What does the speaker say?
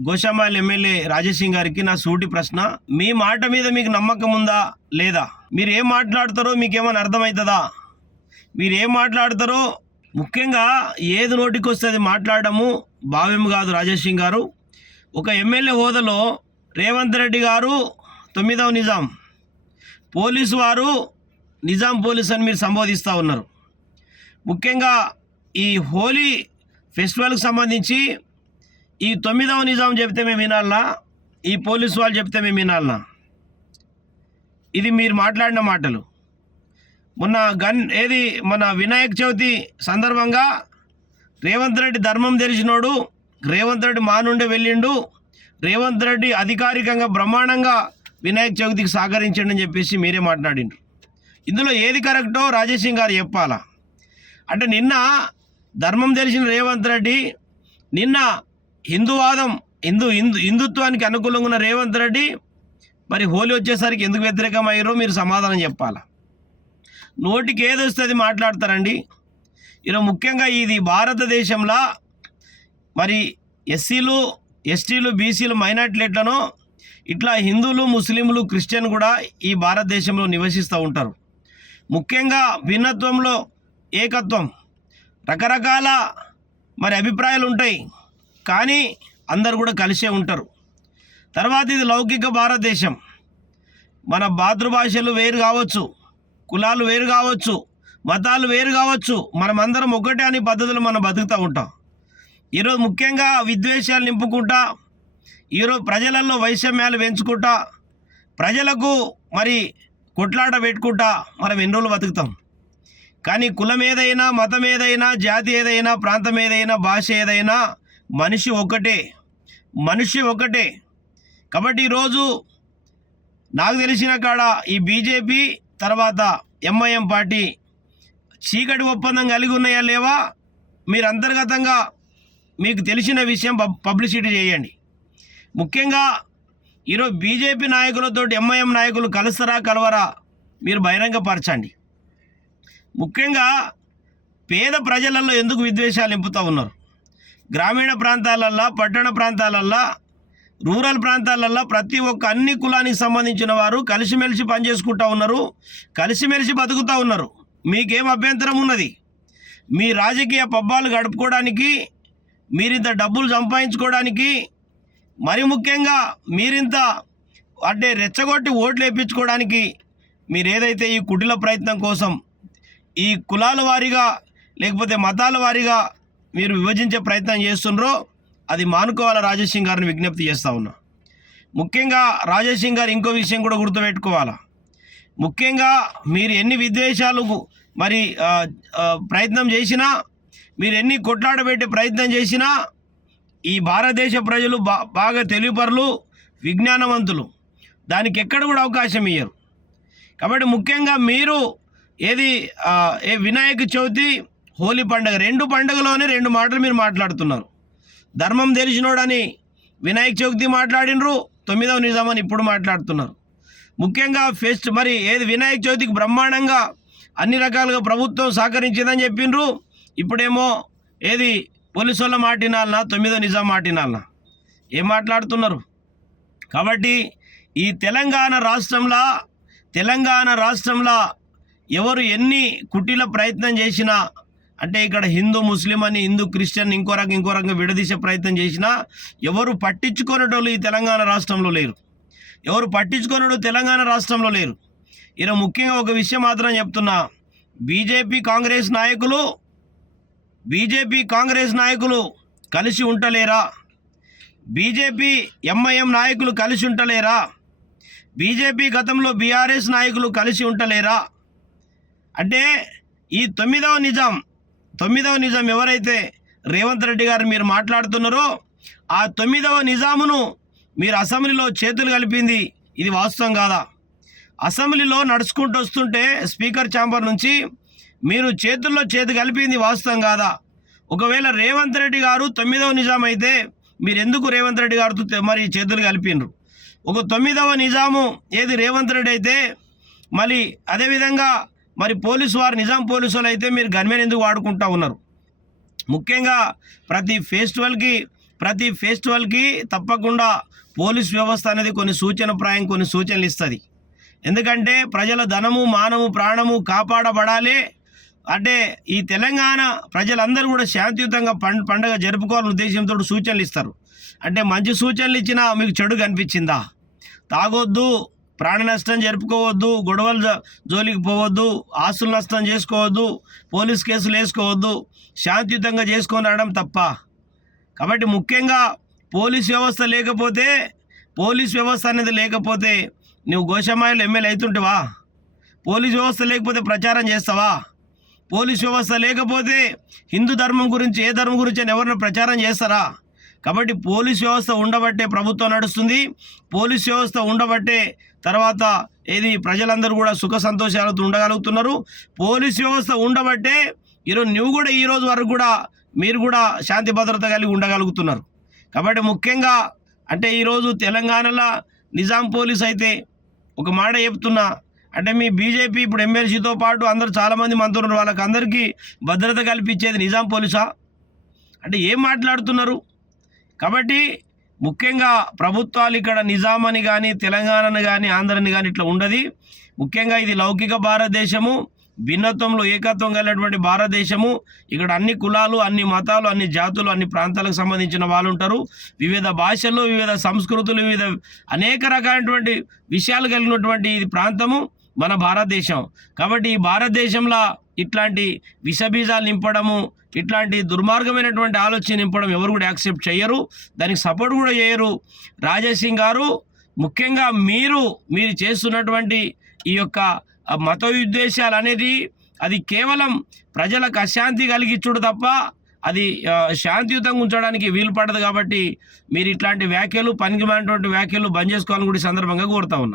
Goshamahal MLA Rajasingh గారికి నా సూటి ప్రశ్న మీ మాట మీద మీకు నమ్మకం ఉందా లేదా? మీరు ఏం మాట్లాడతారో మీకేమైనా అర్థమవుతుందా మీరు ఏం మాట్లాడతారో? ముఖ్యంగా ఏది నోటికి వస్తుంది మాట్లాడము? భావ్యం కాదు రాజేసింగ్ గారు. ఒక ఎమ్మెల్యే హోదాలో రేవంత్ రెడ్డి గారు తొమ్మిదవ నిజాం. పోలీసు వారు నిజాం పోలీస్ అని మీరు సంబోధిస్తూ ఉన్నారు. ముఖ్యంగా ఈ హోలీ ఫెస్టివల్కి సంబంధించి ఈ తొమ్మిదవ నిజాం చెప్తే మేము వినాలనా ఈ పోలీసు వాళ్ళు చెప్తే మేము వినాలనా ఇది మీరు మాట్లాడిన మాటలు. మొన్న గన్ ఏది మన వినాయక చవితి సందర్భంగా రేవంత్ రెడ్డి ధర్మం తెలిసినోడు రేవంత్ రెడ్డి మా నుండి వెళ్ళిండు రేవంత్ రెడ్డి అధికారికంగా బ్రహ్మాండంగా వినాయక చవితికి సహకరించండి అని చెప్పేసి మీరే మాట్లాడిండ్రు. ఇందులో ఏది కరెక్టో రాజేసింగ్ గారు చెప్పాలా? అంటే నిన్న ధర్మం తెలిసిన రేవంత్ రెడ్డి నిన్న హిందూవాదం హిందూ హిందూ హిందుత్వానికి అనుకూలంగా ఉన్న రేవంత్ రెడ్డి మరి హోలీ వచ్చేసరికి ఎందుకు వ్యతిరేకం అయ్యారో మీరు సమాధానం చెప్పాలా? నోటికి ఏది వస్తుంది మాట్లాడతారండి? ఈరోజు ముఖ్యంగా ఇది భారతదేశంలో మరి ఎస్సీలు ఎస్టీలు బీసీలు మైనార్టీలు ఇట్లా హిందువులు ముస్లింలు క్రిస్టియన్ కూడా ఈ భారతదేశంలో నివసిస్తూ ఉంటారు. ముఖ్యంగా భిన్నత్వంలో ఏకత్వం రకరకాల మరి అభిప్రాయాలు ఉంటాయి కానీ అందరు కూడా కలిసే ఉంటారు. తర్వాత ఇది లౌకిక భారతదేశం. మన మాతృభాషలు వేరు కావచ్చు కులాలు వేరు కావచ్చు మతాలు వేరు కావచ్చు మనమందరం ఒకటే అని పద్ధతులు మనం బతుకుతూ ఉంటాం. ఈరోజు ముఖ్యంగా విద్వేషాలు నింపుకుంటా ఈరోజు ప్రజలలో వైషమ్యాలు పెంచుకుంటా ప్రజలకు మరి కొట్లాట పెట్టుకుంటా మనం ఎన్ని రోజులు బతుకుతాం? కానీ కులం ఏదైనా మతం ఏదైనా జాతి ఏదైనా ప్రాంతం ఏదైనా భాష ఏదైనా మనిషి ఒకటే మనిషి ఒకటే కాబట్టి ఈరోజు నాకు తెలిసిన కాడ ఈ బీజేపీ తర్వాత ఎంఐఎం పార్టీ చీకటి ఒప్పందం కలిగి ఉన్నాయా లేవా? మీరు అంతర్గతంగా మీకు తెలిసిన విషయం పబ్- పబ్లిసిటీ చేయండి. ముఖ్యంగా ఈరోజు బీజేపీ నాయకులతో ఎంఐఎం నాయకులు కలుస్తారా కలవరా మీరు బహిరంగపరచండి. ముఖ్యంగా పేద ప్రజలలో ఎందుకు విద్వేషాలు నింపుతూ ఉన్నారు? గ్రామీణ ప్రాంతాలల్లో పట్టణ ప్రాంతాలల్లో రూరల్ ప్రాంతాలల్లో ప్రతి ఒక్క అన్ని కులానికి సంబంధించిన వారు కలిసిమెలిసి పనిచేసుకుంటూ ఉన్నారు కలిసిమెలిసి బతుకుతూ ఉన్నారు. మీకేం అభ్యంతరం ఉన్నది? మీ రాజకీయ పబ్బాలు గడుపుకోవడానికి మీరింత డబ్బులు సంపాదించుకోవడానికి మరి ముఖ్యంగా మీరింత అంటే రెచ్చగొట్టి ఓట్లు వేయించుకోవడానికి మీరేదైతే ఈ కుటిల ప్రయత్నం కోసం ఈ కులాల వారీగా లేకపోతే మతాల వారీగా మీరు విభజించే ప్రయత్నం చేస్తుండ్రో అది మానుకోవాల రాజేసింగ్ గారిని విజ్ఞప్తి చేస్తా ఉన్నా. ముఖ్యంగా రాజేసింగ్ గారు ఇంకో విషయం కూడా గుర్తుపెట్టుకోవాలా. ముఖ్యంగా మీరు ఎన్ని విద్వేషాలకు మరి ప్రయత్నం చేసినా మీరు ఎన్ని కొట్లాడబెట్టే ప్రయత్నం చేసినా ఈ భారతదేశ ప్రజలు బా బాగా తెలివిపరులు విజ్ఞానవంతులు. దానికి ఎక్కడ కూడా అవకాశం ఇయ్యరు. కాబట్టి ముఖ్యంగా మీరు ఏది ఏ వినాయక చవితి హోలీ పండుగ రెండు పండుగలోనే రెండు మాటలు మీరు మాట్లాడుతున్నారు. ధర్మం తెలిసినోడని వినాయక చవితి మాట్లాడినరు తొమ్మిదవ నిజాం అని ఇప్పుడు మాట్లాడుతున్నారు. ముఖ్యంగా ఫెస్ట్ మరి ఏది వినాయక చవితికి బ్రహ్మాండంగా అన్ని రకాలుగా ప్రభుత్వం సహకరించిందని చెప్పిండ్రు ఇప్పుడేమో ఏది పోలీసు వాళ్ళ మాటినాలనా తొమ్మిదో నిజాం మాటినాలనా? ఏం మాట్లాడుతున్నారు? కాబట్టి ఈ తెలంగాణ రాష్ట్రంలో తెలంగాణ రాష్ట్రంలో ఎవరు ఎన్ని కుటీల ప్రయత్నం చేసినా అంటే ఇక్కడ హిందూ ముస్లిం అని హిందూ క్రిస్టియన్ ఇంకో రకం ఇంకో రకంగా విడదీసే ప్రయత్నం చేసినా ఎవరు పట్టించుకునేటోళ్ళు ఈ తెలంగాణ రాష్ట్రంలో లేరు. ఎవరు పట్టించుకునేటోళ్ళు తెలంగాణ రాష్ట్రంలో లేరు. ఇలా ముఖ్యంగా ఒక విషయం మాత్రం చెప్తున్నా. బీజేపీ కాంగ్రెస్ నాయకులు బీజేపీ కాంగ్రెస్ నాయకులు కలిసి ఉంటలేరా? బీజేపీ ఎంఐఎం నాయకులు కలిసి ఉంటలేరా? బీజేపీ గతంలో బీఆర్ఎస్ నాయకులు కలిసి ఉంటలేరా? అంటే ఈ తొమ్మిదవ నిజాం తొమ్మిదవ నిజాం ఎవరైతే రేవంత్ రెడ్డి గారు మీరు మాట్లాడుతున్నారో ఆ తొమ్మిదవ నిజామును మీరు అసెంబ్లీలో చేతులు కలిపింది ఇది వాస్తవం కాదా? అసెంబ్లీలో నడుచుకుంటూ వస్తుంటే స్పీకర్ ఛాంబర్ నుంచి మీరు చేతుల్లో చేతి కలిపింది వాస్తవం కాదా? ఒకవేళ రేవంత్ రెడ్డి గారు తొమ్మిదవ నిజాం అయితే మీరు ఎందుకు రేవంత్ రెడ్డి గారితో మరి చేతులు కలిపినరు? ఒక తొమ్మిదవ నిజాము ఏది రేవంత్ రెడ్డి అయితే మళ్ళీ అదేవిధంగా మరి పోలీసు వారు నిజాం పోలీసు వాళ్ళు అయితే మీరు గన్మెన్ ఎందుకు వాడుకుంటా ఉన్నారు? ముఖ్యంగా ప్రతి ఫెస్టివల్కి ప్రతి ఫెస్టివల్కి తప్పకుండా పోలీస్ వ్యవస్థ అనేది కొన్ని సూచనప్రాయం కొన్ని సూచనలు ఇస్తుంది. ఎందుకంటే ప్రజల ధనము మానము ప్రాణము కాపాడబడాలి. అంటే ఈ తెలంగాణ ప్రజలందరూ కూడా శాంతియుతంగా పం పండుగ జరుపుకోవాలని ఉద్దేశంతో సూచనలు ఇస్తారు. అంటే మంచి సూచనలు ఇచ్చినా మీకు చెడు కనిపించిందా? తాగొద్దు ప్రాణ నష్టం జరుపుకోవద్దు గొడవలు జోలికి పోవద్దు ఆస్తులు నష్టం చేసుకోవద్దు పోలీస్ కేసులు వేసుకోవద్దు శాంతియుతంగా చేసుకొని రావడం తప్ప. కాబట్టి ముఖ్యంగా పోలీస్ వ్యవస్థ లేకపోతే పోలీస్ వ్యవస్థ అనేది లేకపోతే నువ్వు గోషమాయలు ఎమ్మెల్యే అవుతుంటివా? పోలీస్ వ్యవస్థ లేకపోతే ప్రచారం చేస్తావా? పోలీస్ వ్యవస్థ లేకపోతే హిందూ ధర్మం గురించి ఏ ధర్మం గురించి అని ఎవరిని ప్రచారం చేస్తారా? కాబట్టి పోలీస్ వ్యవస్థ ఉండబట్టే ప్రభుత్వం నడుస్తుంది. పోలీస్ వ్యవస్థ ఉండబట్టే తర్వాత ఏది ప్రజలందరూ కూడా సుఖ సంతోషాలతో ఉండగలుగుతున్నారు. పోలీస్ వ్యవస్థ ఉండబట్టే ఈరోజు నువ్వు కూడా ఈ రోజు వరకు కూడా మీరు కూడా శాంతి భద్రత కలిగి ఉండగలుగుతున్నారు. కాబట్టి ముఖ్యంగా అంటే ఈరోజు తెలంగాణలో నిజాం పోలీస్ అయితే ఒక మాట చెప్తున్నా. అంటే మీ బీజేపీ ఇప్పుడు ఎమ్మెల్సీతో పాటు అందరు చాలామంది మంత్రులు వాళ్ళకి అందరికీ భద్రత కల్పించేది నిజాం పోలీసా? అంటే ఏం మాట్లాడుతున్నారు? కాబట్టి ముఖ్యంగా ప్రభుత్వాలు ఇక్కడ నిజామని కానీ తెలంగాణని కానీ ఆంధ్రని కానీ ఇట్లా ఉండదు. ముఖ్యంగా ఇది లౌకిక భారతదేశము భిన్నత్వంలో ఏకత్వం కలిగినటువంటి భారతదేశము. ఇక్కడ అన్ని కులాలు అన్ని మతాలు అన్ని జాతులు అన్ని ప్రాంతాలకు సంబంధించిన వాళ్ళు ఉంటారు. వివిధ భాషలు వివిధ సంస్కృతులు వివిధ అనేక రకాలైనటువంటి విషయాలు కలిగినటువంటి ఇది ప్రాంతము మన భారతదేశం. కాబట్టి ఈ భారతదేశంలో ఇట్లాంటి విషబీజాలు నింపడము ఇట్లాంటి దుర్మార్గమైనటువంటి ఆలోచన నింపడం ఎవరు కూడా యాక్సెప్ట్ చేయరు దానికి సపోర్ట్ కూడా చేయరు రాజేష్ సింగ్ గారు ముఖ్యంగా మీరు మీరు చేస్తున్నటువంటి ఈ యొక్క మత ఉద్దేశాలు అనేది అది కేవలం ప్రజలకు అశాంతి కలిగించుడు తప్ప అది శాంతియుతంగా ఉంచడానికి వీలు పడదు కాబట్టి మీరు ఇట్లాంటి వ్యాఖ్యలు పనికిమాలినటువంటి వ్యాఖ్యలు బంద్ చేసుకోవాలని కూడా ఈ సందర్భంగా కోరుతా